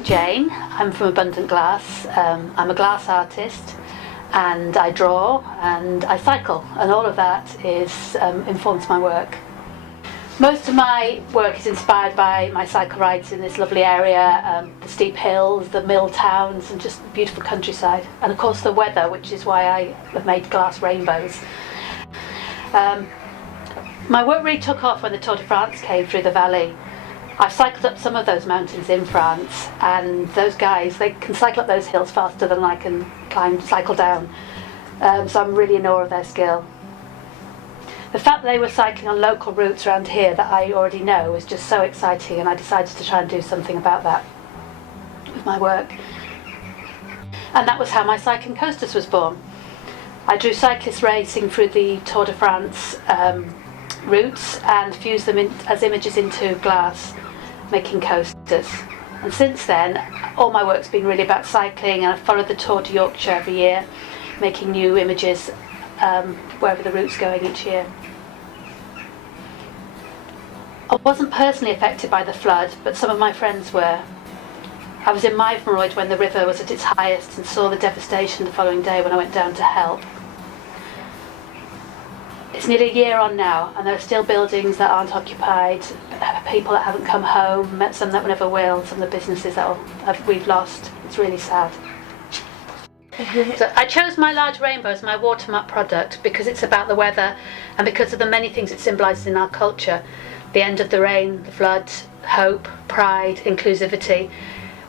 I'm Jane, I'm from Abundant Glass. I'm a glass artist and I draw and I cycle, and all of that informs my work. Most of my work is inspired by my cycle rides in this lovely area, the steep hills, the mill towns and just beautiful countryside, and of course the weather, which is why I have made glass rainbows. My work really took off when the Tour de France came through the valley. I've cycled up some of those mountains in France, and those guys, they can cycle up those hills faster than I can cycle down. So I'm really in awe of their skill. The fact that they were cycling on local routes around here that I already know was just so exciting, and I decided to try and do something about that with my work. And that was how my cycling coasters was born. I drew cyclists racing through the Tour de France routes and fused them as images into glass, making coasters. And since then, all my work's been really about cycling, and I've followed the Tour de Yorkshire every year, making new images wherever the route's going each year. I wasn't personally affected by the flood, but some of my friends were. I was in Maivenroyd when the river was at its highest and saw the devastation the following day when I went down to help. It's nearly a year on now, and there are still buildings that aren't occupied, people that haven't come home, some that never will, some of the businesses that we've lost. It's really sad. So I chose my large rainbow as my Watermark product because it's about the weather and because of the many things it symbolises in our culture. The end of the rain, the flood, hope, pride, inclusivity,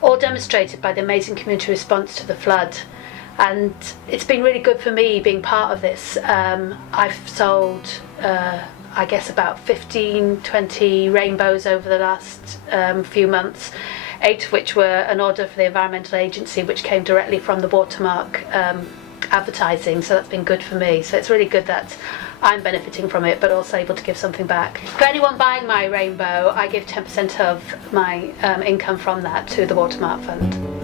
all demonstrated by the amazing community response to the flood. And it's been really good for me being part of this. I've sold, I guess, about 15-20 rainbows over the last few months, 8 of which were an order for the Environmental Agency, which came directly from the Watermark advertising, so that's been good for me. So it's really good that I'm benefiting from it, but also able to give something back. For anyone buying my rainbow, I give 10% of my income from that to the Watermark Fund.